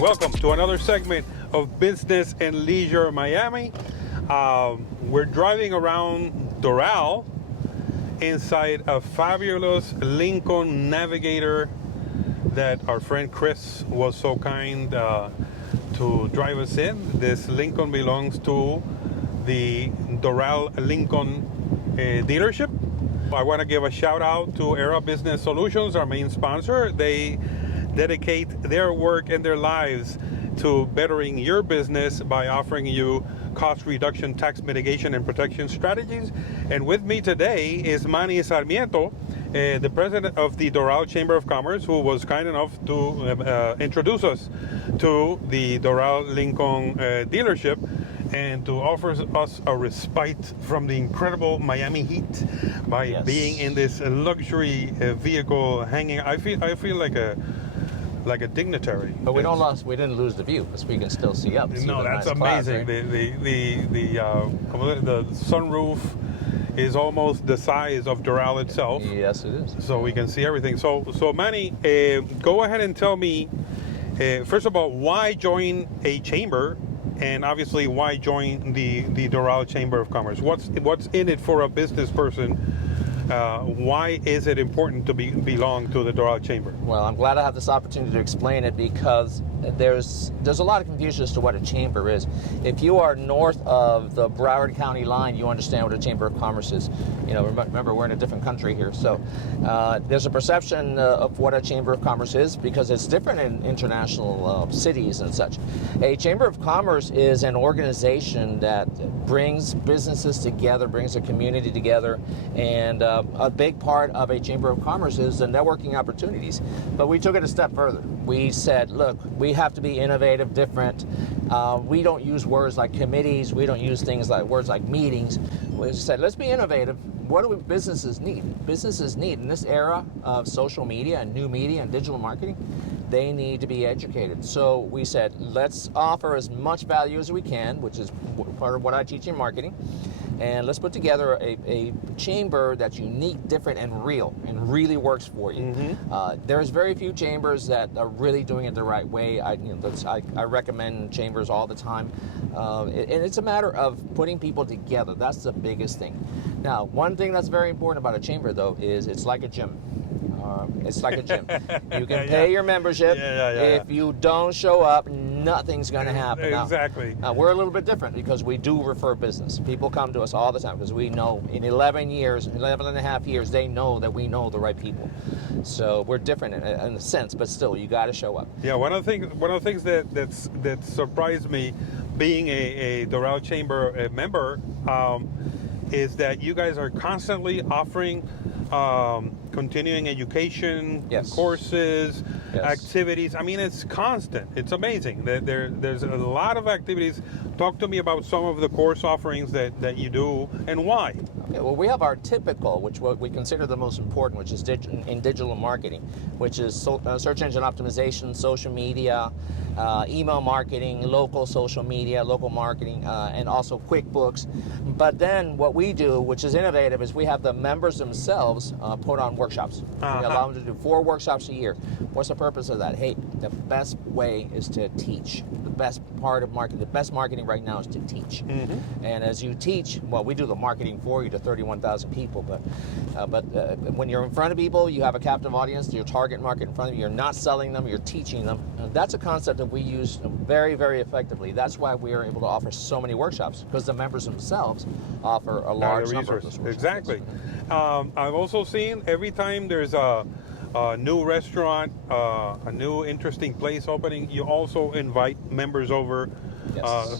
Welcome to another segment of Business and Leisure Miami. We're driving around Doral inside a fabulous Lincoln Navigator that our friend Chris was so kind to drive us in. This Lincoln belongs to the Doral Lincoln dealership. I want to give a shout out to Era Business Solutions, our main sponsor. They dedicate their work and their lives to bettering your business by offering you cost reduction, tax mitigation, and protection strategies. And with me today is Manny Sarmiento, the president of the Doral Chamber of Commerce, who was kind enough to introduce us to the Doral Lincoln dealership and to offer us a respite from the incredible Miami heat by being in this luxury vehicle hanging. I feel like a dignitary. But we didn't lose the view because we can still see up. No, that's amazing. Clouds, right? The sunroof is almost the size of Doral itself. Yes, it is. So we can see everything. So Manny, go ahead and tell me, first of all, why join a chamber, and obviously why join the Doral Chamber of Commerce? What's in it for a business person? Why is it important to belong to the Doral Chamber? Well, I'm glad I have this opportunity to explain it because there's a lot of confusion as to what a chamber is. If you are north of the Broward County line, you understand what a Chamber of Commerce is. You know, remember we're in a different country here, so there's a perception of what a Chamber of Commerce is because it's different in international cities and such. A Chamber of Commerce is an organization that brings businesses together, brings a community together, and a big part of a Chamber of Commerce is the networking opportunities. But we took it a step further. We said, look, we have to be innovative, different. We don't use words like committees. We don't use words like meetings. We said, let's be innovative. What do businesses need? Businesses need, in this era of social media and new media and digital marketing, they need to be educated. So we said, let's offer as much value as we can, which is part of what I teach in marketing. And let's put together a chamber that's unique, different, and real, and really works for you. Mm-hmm. There's very few chambers that are really doing it the right way. I recommend chambers all the time. And it's a matter of putting people together. That's the biggest thing. Now, one thing that's very important about a chamber, though, is it's like a gym. It's like a gym. You can pay your membership. If you don't show up, nothing's going to happen. Exactly. Now, we're a little bit different because we do refer business. People come to us all the time because we know in 11 and a half years, they know that we know the right people. So we're different in a sense, but still, you got to show up. Yeah, one of the things that surprised me being a Doral Chamber member is that you guys are constantly offering continuing education, courses, activities. I mean, it's constant. It's amazing. There's a lot of activities. Talk to me about some of the course offerings that you do and why. Okay, well, we have our typical, which what we consider the most important, which is in digital marketing, which is search engine optimization, social media, email marketing, local social media, local marketing, and also QuickBooks. But then what we do, which is innovative, is we have the members themselves put on workshops. We allow them to do 4 workshops a year. What's the purpose of that? Hey, the best way is to teach. The best part of marketing, the best marketing right now is to teach. Mm-hmm. And as you teach, well, we do the marketing for you to 31,000 people, but when you're in front of people, you have a captive audience, your target market in front of you, you're not selling them, you're teaching them. That's a concept that we use very, very effectively. That's why we are able to offer so many workshops, because the members themselves offer a large number of those workshops. Exactly. I've also seen every time there's a new restaurant, a new interesting place opening, you also invite members over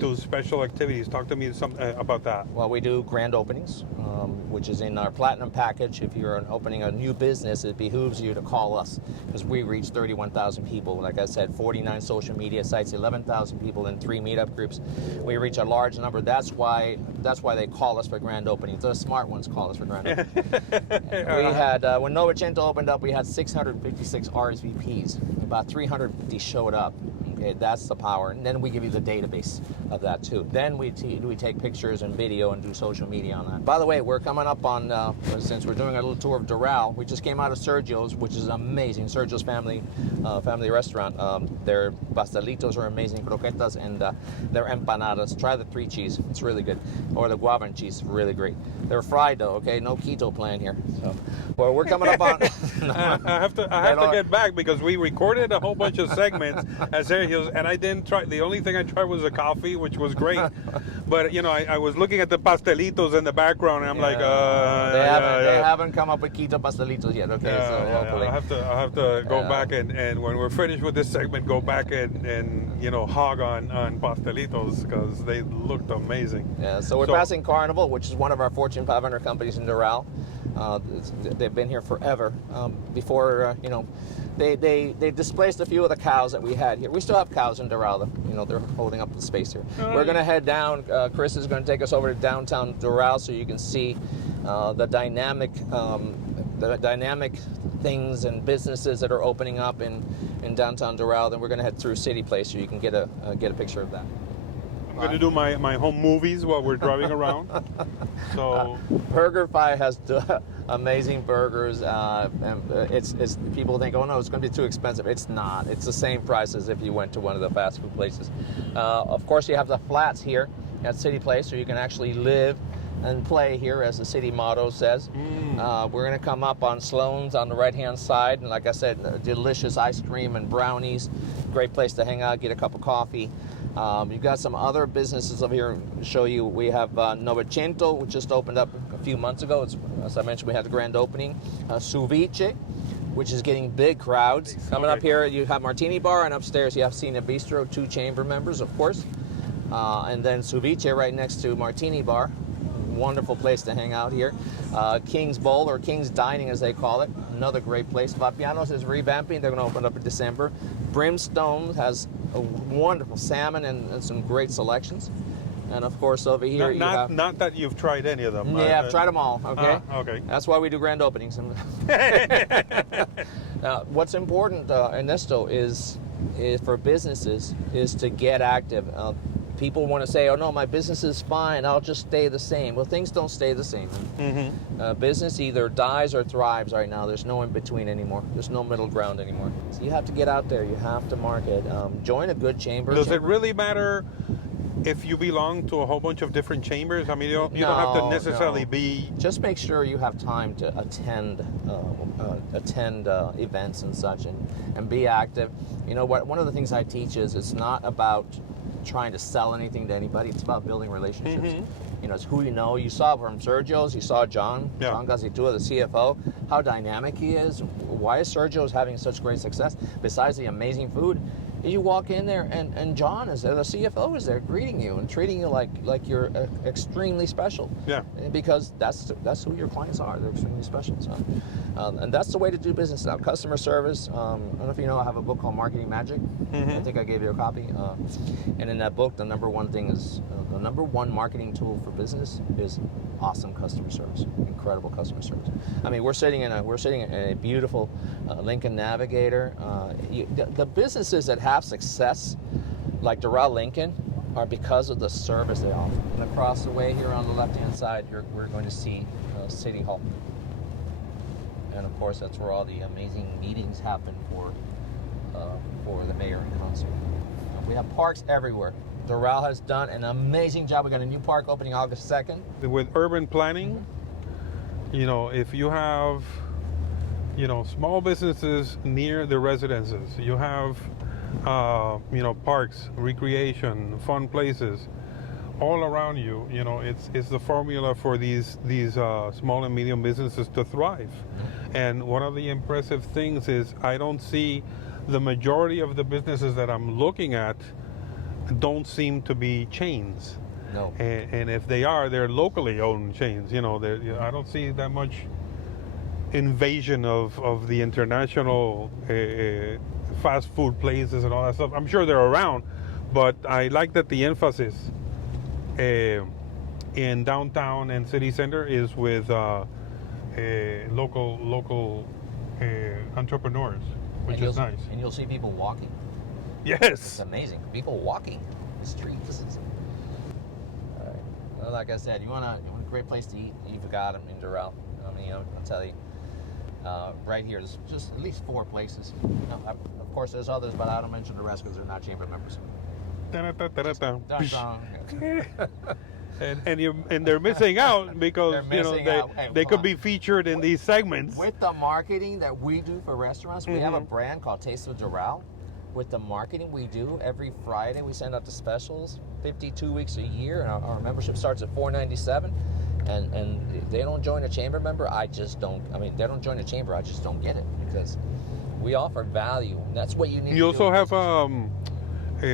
to special activities. Talk to me about that. Well, we do grand openings, which is in our platinum package. If you're opening a new business, it behooves you to call us because we reach 31,000 people. Like I said, 49 social media sites, 11,000 people in 3 meetup groups. We reach a large number. That's why they call us for grand openings. The smart ones call us for grand openings. We had, when Novecento opened up, we had 656 RSVPs. About 350 showed up. Okay, that's the power. And then we give you the database of that too. Then we take pictures and video and do social media on that. By the way, we're coming up on, since we're doing a little tour of Doral, we just came out of Sergio's, which is amazing. Sergio's family restaurant. Their pastelitos are amazing, croquetas, and their empanadas. Try the 3 cheese, it's really good. Or the guava and cheese, really great. They're fried though, okay? No keto plan here. So, well, we're coming up on... I have to get back because we recorded a whole bunch of segments at Sergio's, and I didn't try. The only thing I tried was a coffee, which was great. But you know, I was looking at the pastelitos in the background, and I'm like, they haven't come up with keto pastelitos yet. Okay, so hopefully. I have to go back and when we're finished with this segment, go back and you know, hog on pastelitos because they looked amazing. Yeah, so we're passing Carnival, which is one of our Fortune 500 companies in Doral. They've been here forever. Before you know, they displaced a few of the cows that we had here. We still have cows in Doral. You know, they're holding up the space here. We're going to head down. Chris is going to take us over to downtown Doral so you can see the dynamic things and businesses that are opening up in downtown Doral. Then we're going to head through City Place so you can get a picture of that. I'm going to do my home movies while we're driving around. So BurgerFi has amazing burgers. And it's people think, oh no, it's going to be too expensive. It's not. It's the same price as if you went to one of the fast food places. Of course, you have the flats here at City Place, so you can actually live and play here, as the city motto says. We're going to come up on Sloan's on the right-hand side, and like I said, delicious ice cream and brownies. Great place to hang out, get a cup of coffee. You've got some other businesses over here to show you. We have Novecento, which just opened up a few months ago. As I mentioned, we had the grand opening. Suvice, which is getting big crowds. Coming up here, you have Martini Bar, and upstairs you have Cine Bistro, 2 chamber members, of course. And then Suvice right next to Martini Bar. Wonderful place to hang out here. King's Bowl, or King's Dining as they call it, another great place. Vapiano's is revamping. They're going to open up in December. Brimstone has a wonderful salmon and some great selections. And of course over here not that you've tried any of them. Yeah, I've tried them all. Okay. Okay. That's why we do grand openings. Now, what's important, Ernesto, is for businesses is to get active. People want to say, oh no, my business is fine, I'll just stay the same. Well, things don't stay the same. Business either dies or thrives right now. There's no in between anymore. There's no middle ground anymore. So you have to get out there. You have to market. Join a good chamber. Does it really matter if you belong to a whole bunch of different chambers? I mean, you don't have to necessarily be... Just make sure you have time to attend events and such, and be active. You know what? One of the things I teach is it's not about trying to sell anything to anybody. It's about building relationships. You know, it's who you know. You saw from Sergio's, you saw John Gazitua, the CFO, how dynamic he is. Why is Sergio's having such great success? Besides the amazing food, you walk in there and John is there, the CFO is there greeting you and treating you like you're extremely special. Yeah. Because that's who your clients are. They're extremely special. So, and that's the way to do business now. Customer service. I don't know if you know, I have a book called Marketing Magic. I think I gave you a copy. And in that book, the number one thing is the number one marketing tool for business is awesome customer service, incredible customer service. I mean, we're sitting in a beautiful Lincoln Navigator. The businesses that have success, like Doral Lincoln, are because of the service they offer. And across the way here on the left-hand side, we're going to see City Hall. And of course, that's where all the amazing meetings happen for the mayor and council. We have parks everywhere. Doral has done an amazing job. We got a new park opening August 2nd. With urban planning, you know, if you have, you know, small businesses near the residences, you have, you know, parks, recreation, fun places all around you. You know, it's the formula for these small and medium businesses to thrive. And one of the impressive things is I don't see the majority of the businesses that I'm looking at don't seem to be chains. No. And if they are, they're locally owned chains. You know, I don't see that much invasion of the international fast food places and all that stuff. I'm sure they're around, but I like that the emphasis in downtown and city center is with local entrepreneurs, which is nice. And you'll see people walking. It's Yes. amazing. People walking the streets. All right. Well, like I said, you want a great place to eat, you've got them in Doral. I mean, I'll tell you, right here, there's just at least 4 places. Of course, there's others, but I don't mention the rest because they're not chamber members. And they're missing out because they could be featured in these segments. With the marketing that we do for restaurants, we have a brand called Taste of Doral. With the marketing we do, every Friday we send out the specials, 52 weeks a year, and our membership starts at $4.97. And if they don't join a chamber member, they don't join a chamber, I just don't get it, because we offer value. And that's what you need to do. You also have a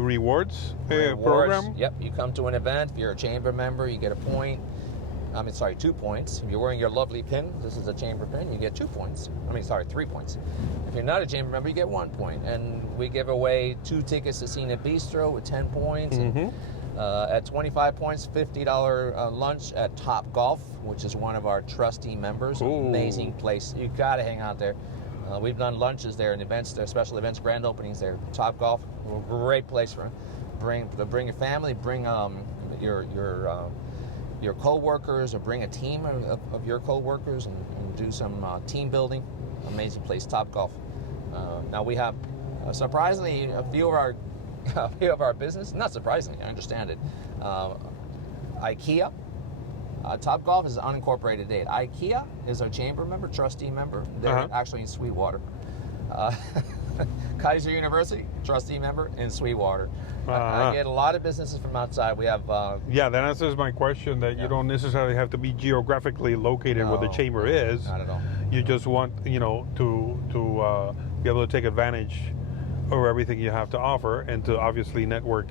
rewards program? Yep, you come to an event, if you're a chamber member, you get a point. 2 points. If you're wearing your lovely pin, this is a chamber pin, you get 2 points. 3 points. If you're not a chamber member, you get 1 point. And we give away 2 tickets to Cena Bistro with 10 points. And, at 25 points, $50 lunch at Top Golf, which is one of our trustee members. Ooh. Amazing place. You got to hang out there. We've done lunches there and events there, special events, grand openings there. Top Golf, great place for bring your family, bring your co-workers, or bring a team of your co-workers and do some team building. Amazing place, Top Golf. Now we have, surprisingly, a few of our business, not surprisingly, I understand it, IKEA. Top Golf is an unincorporated date. IKEA is a chamber member, trustee member. They're actually in Sweetwater. Kaiser University, trustee member in Sweetwater. I get a lot of businesses from outside. We have... that answers my question, that you don't necessarily have to be geographically located where the chamber is. Not at all. You just want, to be able to take advantage of everything you have to offer, and to obviously network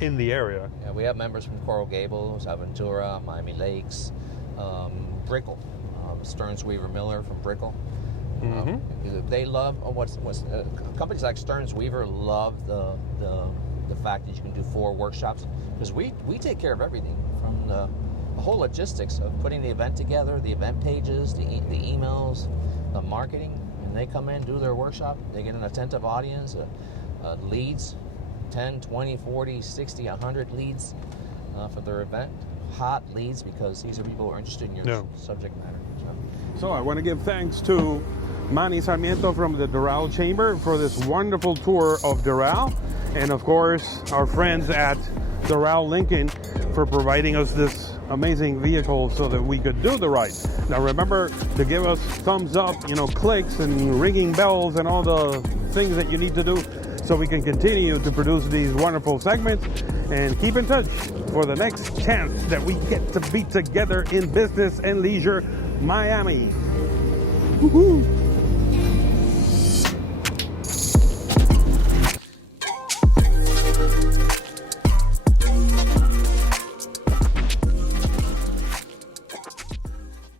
in the area. Yeah, we have members from Coral Gables, Aventura, Miami Lakes, Brickell, Stearns Weaver Miller from Brickell. They love companies like Stearns Weaver love the fact that you can do 4 workshops, because we take care of everything from the whole logistics of putting the event together, the event pages, the emails, the marketing, and they come in, do their workshop, they get an attentive audience, leads, 10, 20, 40, 60, 100 leads for their event. Hot leads, because these are people who are interested in your subject matter. So I want to give thanks to Manny Sarmiento from the Doral Chamber for this wonderful tour of Doral, and of course our friends at Doral Lincoln for providing us this amazing vehicle so that we could do the ride. Now remember to give us thumbs up, clicks and ringing bells and all the things that you need to do so we can continue to produce these wonderful segments, and keep in touch for the next chance that we get to be together in Business and Leisure Miami. Woohoo!